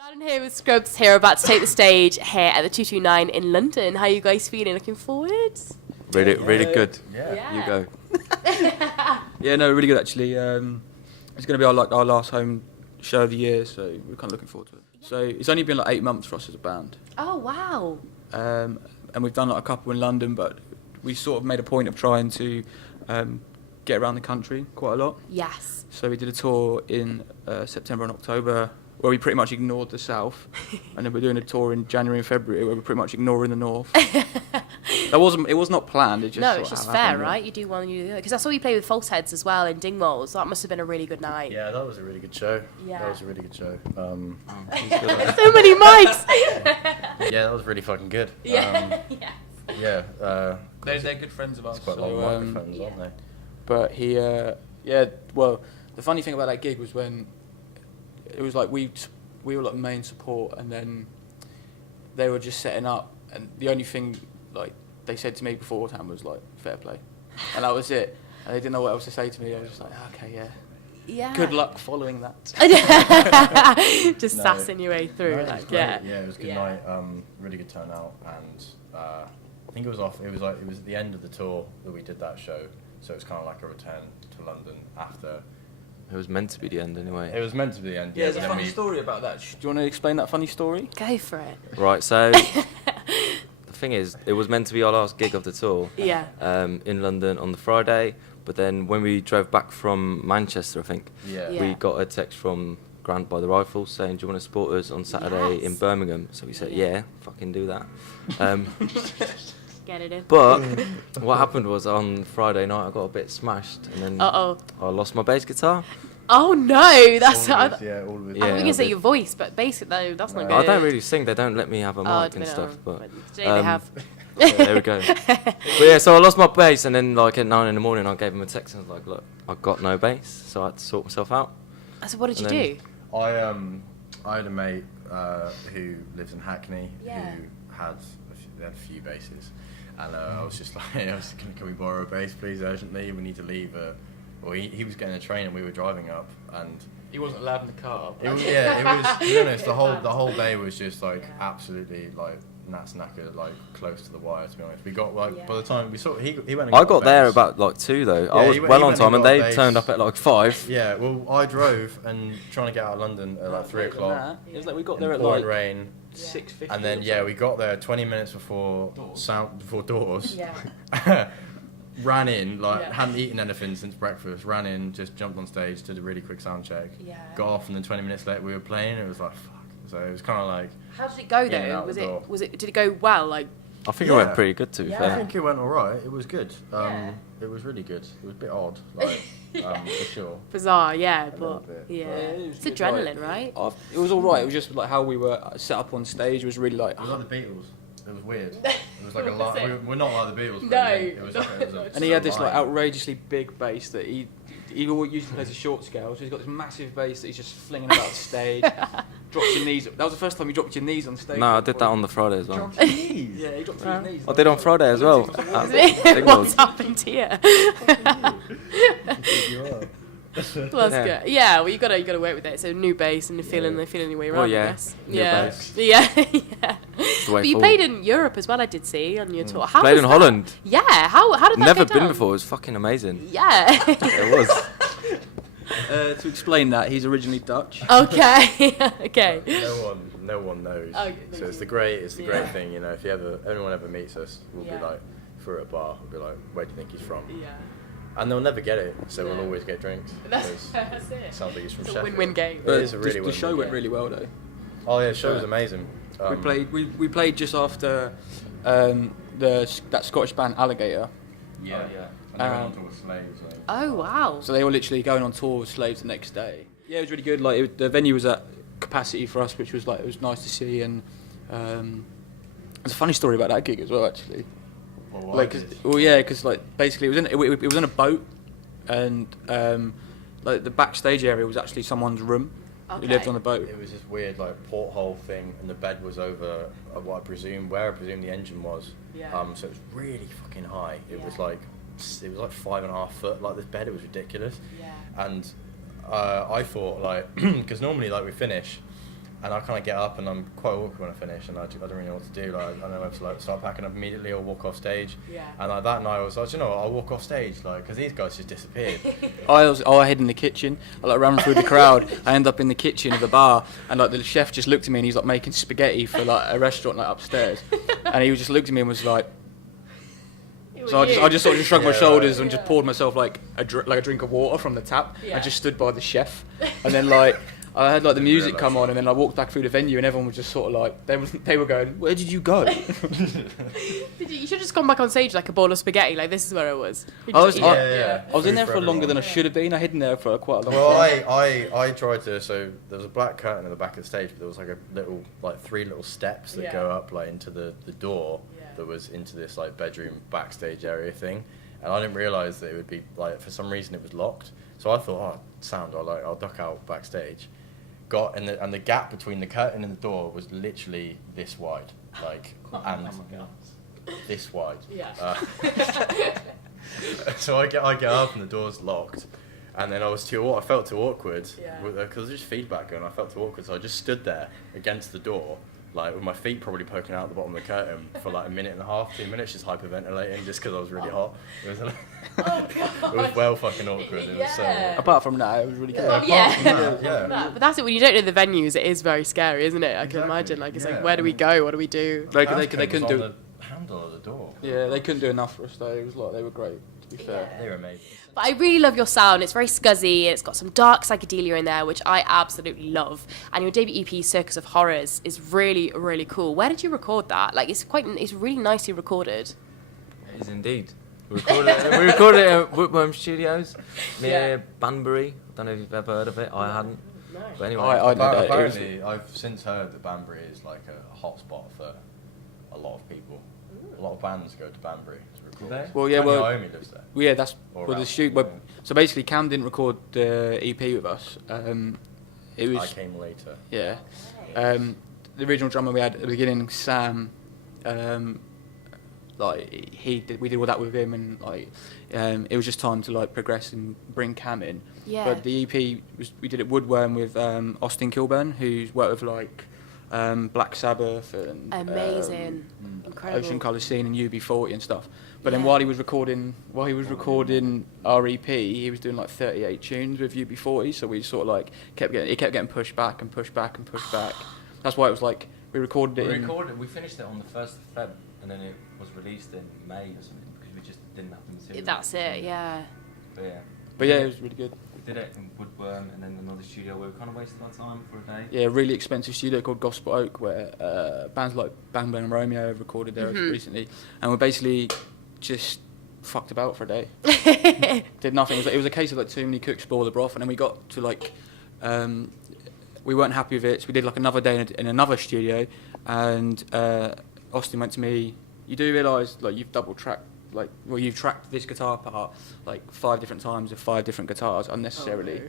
Loud here with Scrubs here, about to take the stage here at the 229 in London. How are you guys feeling? Looking forward? Really good. Yeah. You go. Yeah, no, really good actually. It's going to be our last home show of the year, so we're kind of looking forward to it. So it's only been like 8 months for us as a band, Oh, wow. and we've done like a couple in London, but we sort of made a point of trying to get around the country quite a lot. Yes. So we did a tour in September and October where we pretty much ignored the south, and then we're doing a tour in January and February where we're pretty much ignoring the north. It was not planned. It just No, sort it's of just happened, fair, yeah. right? You do one, you do the other. Because I saw you play with Falseheads as well in Dingwall, so that must have been a really good night. Yeah, that was a really good show. Yeah. That was a really good show. So many mics! Yeah, that was really fucking good. Yeah. Yeah. They're good friends of ours. It's quite so, long microphones, aren't they? But he, well, the funny thing about that gig was when it was like we were like main support, and then they were just setting up, and the only thing like they said to me beforehand was like fair play, and that was it. And they didn't know what else to say to me. I was just like, okay, yeah. Yeah. Good luck following that. Just No. sassing your way through. No, it was like, great. yeah. Yeah, it was a good Yeah. night. Really good turnout, and I think it was at the end of the tour that we did that show, so it was kind of like a return to London after. It was meant to be the end anyway. It was meant to be the end. Yeah, there's but a then funny story about that. Do you want to explain that funny story? Go for it. Right, so the thing is, it was meant to be our last gig of the tour Yeah. in London on the Friday, but then when we drove back from Manchester, I think, Yeah. Yeah. we got a text from Grant by the Rifles saying, do you want to support us on Saturday in Yes. Birmingham? So we said, Yeah. yeah, fucking do that. Um, Get it in. but what happened was on Friday night I got a bit smashed, and then Uh-oh. I lost my bass guitar. Oh, no. That's All of not... it, yeah, all of it. Yeah. I was going to say but- your voice, but basic though, that's not No. good. I don't really sing, they don't let me have a mic and no. stuff, but Today they have. there we go. But yeah, so I lost my bass, and then like at 9 in the morning I gave him a text and I was like, look, I've got no bass, so I had to sort myself out. So what did you And then- do? I had a mate who lives in Hackney Yeah. who had a few basses, and I was just like, can we borrow a bass please urgently? We need to leave. Well, he was getting a train and we were driving up, and He wasn't allowed in the car. it was to be honest, the whole day was just like absolutely like knackered, like close to the wire. To be honest, we got like by the time we saw he went. And I got got a there bass. about like 2 though. Yeah, I was he well on went time, and got a they bass. turned up at like 5. Yeah, well, I drove and trying to get out of London at like 3 o'clock. It was like we got in there at pouring like rain. 6:50. And then we got there 20 minutes before doors. Yeah. Ran in, like Yeah. hadn't eaten anything since breakfast. Ran in, just jumped on stage, did a really quick sound check. Yeah. Got off, and then 20 minutes later we were playing. It was like fuck. So it was kind of like How did it go In and though? out Was the door. did it go well? Like, I think it went Yeah. pretty good to be Yeah. I fair. think it went all right. It was good. Yeah. It was really good. It was a bit odd, like for sure. bizarre, yeah, little but bit, yeah. Yeah, it was It's good, adrenaline, like, right? It was all right. It was just like how we were set up on stage was really like. It was like the Beatles. It was weird. It was like a lot. Was it? We're not like the Beatles. No, but it was like, it was a, And he had this like live. outrageously big bass that he usually plays a short scale, so he's got this massive bass that he's just flinging about the stage. Drops your knees. That was the first time you dropped your knees on stage. No, I did that on the Friday as well. Yeah, he dropped to his knees. I did on Friday as well. What's happened to you? Well, that's Yeah. good. Yeah, well, you gotta work with it. So new bass and you're feeling your way around. Well, yeah, I guess. new Yeah, bass. yeah, yeah. the way But you forward. played in Europe as well. I did see on your tour. How Played was in that? Holland. Yeah. How did that Never go been down? before. It was fucking amazing. Yeah. It was. To explain that, he's originally Dutch. Okay. Okay. No one knows. Okay, So it's you. the great Yeah. great thing, you know. If anyone ever meets us, we'll Yeah. be like, if we're at a bar, we'll be like, where do you think he's from? Yeah. And they'll never get it, so No. we'll always get drinks. That's because that's it. it sounds like he's from It's a Sheffield. win-win game. It is a really the win-win show went game. really well though. Oh yeah, the show was Yeah. amazing. We played just after that Scottish band Alligator. Yeah. And they went on tour with Slaves. Oh wow. So they were literally going on tour with Slaves the next day. Yeah, it was really good. Like the venue was at capacity for us, which was like it was nice to see. And there's a funny story about that gig as well, actually. Because like basically it was in a boat, and like the backstage area was actually someone's room. Who lived on the boat. It was this weird like porthole thing, and the bed was over where I presume the engine was. Yeah. So it was really fucking high. It was Yeah. like 5.5 foot. Like this bed, it was ridiculous. Yeah. And I thought like because normally like we finish, and I kind of get up and I'm quite awkward when I finish, and I don't really know what to do. Like I don't know if to like start packing up immediately or walk off stage. Yeah. And like that night I was like, you know what, I'll walk off stage, like because these guys just disappeared. I hid in the kitchen. I like ran through the crowd. I end up in the kitchen of the bar, and like the chef just looked at me and he's like making spaghetti for like a restaurant like upstairs, and he just looked at me and was like. So I just sort of shrugged my shoulders and just poured myself like a drink of water from the tap. Yeah. I just stood by the chef, and then like I had like the music come on, and then I walked back through the venue, and everyone was just sort of like they were going, "Where did you go?" You should have just gone back on stage like a bowl of spaghetti. Like this is where I was. I was Yeah. I was in there Food for for longer than I everyone. should have been. I hid in there for quite a long Well, time. I tried to. So there was a black curtain at the back of the stage, but there was like a little, like 3 little steps that go up like into the door that was into this like bedroom backstage area thing, and I didn't realise that it would be like for some reason it was locked. So I thought, oh, sound, I'll duck out backstage. And the gap between the curtain and the door was literally this wide, like and this wide. Yeah. So I get up and the door's locked, and then I felt too awkward Yeah. because there's just feedback going. I felt too awkward, so I just stood there against the door, like with my feet probably poking out the bottom of the curtain for like a minute and a half, 2 minutes, just hyperventilating, just because I was really hot. It was, it was well fucking awkward. It was so. Yeah. Apart from that, it was really good. Well, yeah. Yeah. But that's it. When you don't know the venues, it is very scary, isn't it? I can Exactly. imagine. Like it's Yeah. like, where do we go? What do we do? They House couldn't coat was do. on the handle of the door. Yeah, they couldn't do enough for us though. It was like they were great. To be fair. They were amazing. But I really love your sound. It's very scuzzy. It's got some dark psychedelia in there, which I absolutely love. And your debut EP, Circus of Horrors, is really, really cool. Where did you record that? Like, it's really nicely recorded. It is indeed. We recorded it at Woodworm Studios near Banbury. I don't know if you've ever heard of it. I hadn't. No. But anyway, I know that. It was- Apparently, I've since heard that Banbury is like a hotspot for a lot of people. A lot of bands go to Banbury to record. Do they? Well, yeah, Tony well- Iommi lives there. Well, yeah, that's Or well, the around, shoot. yeah. So basically, Cam didn't record the EP with us. It I was came later. yeah. The original drummer we had at the beginning, Sam. We did all that with him, and like it was just time to like progress and bring Cam in. Yeah. But the EP we did at Woodworm with Austin Kilburn, who's worked with like Black Sabbath and Amazing. Incredible. Ocean Colour Scene and UB40 and stuff. But then while he was recording our EP, he was doing like 38 tunes with UB40. So we sort of like kept getting pushed back and pushed back and pushed back. That's why it was like we recorded it. We finished it on the 1st of Feb, and then it was released in May or something because we just didn't have the material. That's it, yeah. But yeah, it was really good. We did it in Woodworm and then another studio where we kind of wasted our time for a day. Yeah, a really expensive studio called Gospel Oak, where bands like Bang Bang Romeo have recorded there recently, and we basically just fucked about for a day. Did nothing. It was a case of like too many cooks spoil the broth, and then we got to like we weren't happy with it, so we did like another day in another studio, and Austin went to me, "You do realise like you've double tracked, you've tracked this guitar part like 5 different times with 5 different guitars unnecessarily." Oh.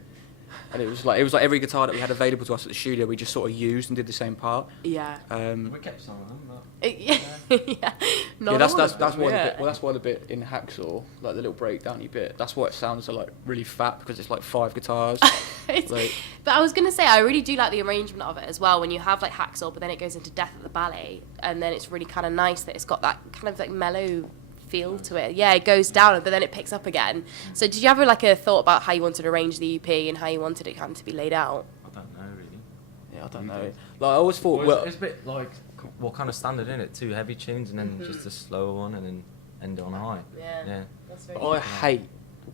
And it was like every guitar that we had available to us at the studio, we just sort of used and did the same part. Yeah. We kept some of them, but Yeah. Not Yeah, that's all of that's them, why yeah. that's why the bit in Hacksaw, like the little breakdowny bit, that's why it sounds so like really fat because it's like 5 guitars. It's- Like- but I was gonna say I really do like the arrangement of it as well. When you have like Hacksaw, but then it goes into Death at the Ballet, and then it's really kind of nice that it's got that kind of like mellow feel to it. Yeah, it goes down, but then it picks up again. So did you have like a thought about how you wanted to arrange the EP and how you wanted it kind of to be laid out? I don't know really. Yeah, I don't know. Like I always thought, Well, it's a bit like what kind of standard in it? 2 heavy tunes and then just a slower one and then end it on a high. Yeah. That's I hate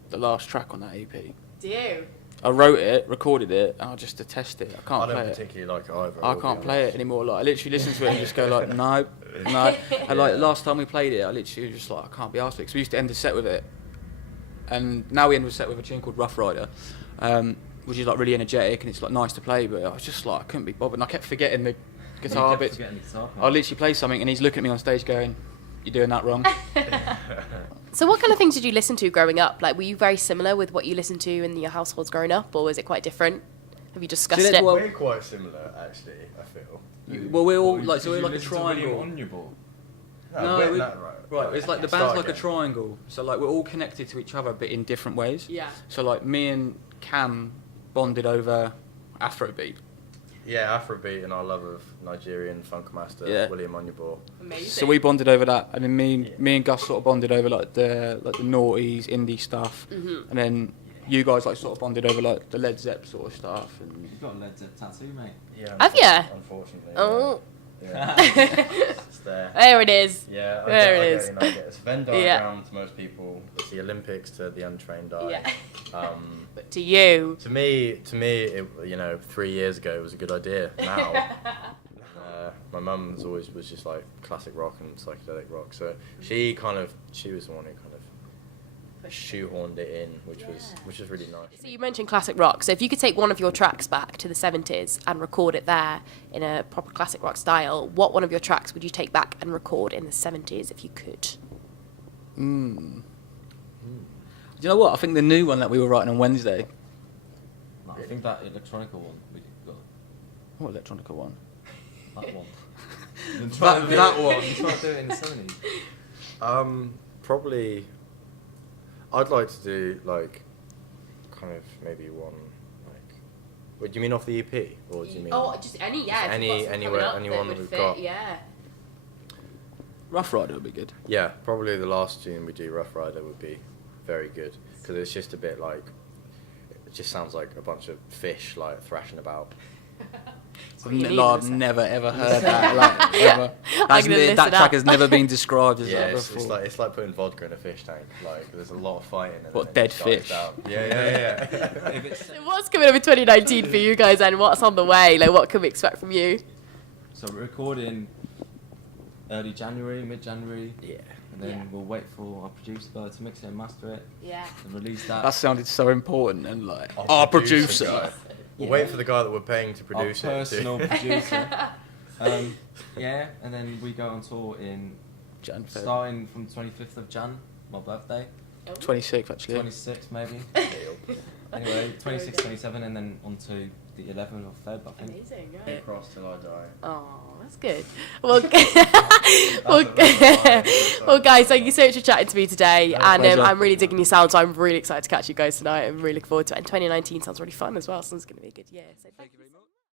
the last track on that EP. Do you? I wrote it, recorded it, and I just detest it. I I can't don't play it. particularly like it either. I can't play it anymore. Like I literally listen to it and just go like, no. And like last time we played it, I literally was just like, I can't be arsed with it. 'Cause we used to end the set with it, and now we end the set with a tune called Rough Rider, which is like really energetic and it's like nice to play. But I was just like, I couldn't be bothered. And I kept forgetting the guitar kept bits. forgetting the guitar part. I literally play something and he's looking at me on stage going, "You're doing that wrong." So what kind of things did you listen to growing up? Like, were you very similar with what you listened to in your households growing up, or was it quite different? Have you discussed that's it? what- We're quite similar, actually. I feel. Well, we're all Did like so you we're like a listen to William triangle. No, No, we're we- not Right, it's like the Start band's like a again. triangle. So like we're all connected to each other, but in different ways. Yeah. So like me and Cam bonded over Afrobeat. Yeah, Afrobeat and our love of Nigerian funk master William Onyeabor. Amazing. So we bonded over that, and then me and Gus sort of bonded over like the noughties, indie stuff, and then you guys like sort of bonded over like the Led Zepp sort of stuff. And You've got a Led Zepp tattoo, mate. Yeah. Have ya? Unfortunately. Oh. Yeah. It's there. There it is. Yeah, There it is. It's a Venn diagram to most people. It's the Olympics to the untrained eye. Yeah. But to you. To me, it, 3 years ago it was a good idea. Now, my mum's always was just like classic rock and psychedelic rock. So she was the one who kind of shoehorned it in, which was really nice. So you mentioned classic rock. So if you could take one of your tracks back to the 70s and record it there in a proper classic rock style, what one of your tracks would you take back and record in the 70s if you could? Do you know what? I think the new one that we were writing on Wednesday. No, I think that electronica one we got. What electronica one? That one. That one. You tried to do it in the 70s. Probably. I'd like to do like, kind of maybe one like. Wait, do you mean off the EP, or do you mean? Just any, yeah. Anyone that we've got. Yeah. Rough Rider would be good. Yeah, probably the last tune we do, Rough Rider, would be very good because it's just a bit like. It just sounds like a bunch of fish like thrashing about. I've never ever heard that. Like, ever. That track has never been described as that before. It's like putting vodka in a fish tank. Like there's a lot of fighting. And What, then it dead just dies fish? down. Yeah. So what's coming up in 2019 for you guys, and what's on the way? Like, what can we expect from you? So we're recording early January, mid-January. Yeah. And then we'll wait for our producer guy to mix it and master it. Yeah. And release that. That sounded so important and like our producer. Guy. We'll wait for the guy that we're paying to produce our it. personal producer. Yeah, and then we go on tour in starting from 25th of Jan, my birthday. 26th actually. 26th maybe. Anyway, 26, 27, and then on to the 11th of Feb, I think. Amazing, right? Cross till I die. Oh, that's good. Well, well, guys, thank you so much for chatting to me today. And I'm really digging your sound, so I'm really excited to catch you guys tonight. I'm really looking forward to it. And 2019 sounds really fun as well, so it's going to be a good year. So thank you very much.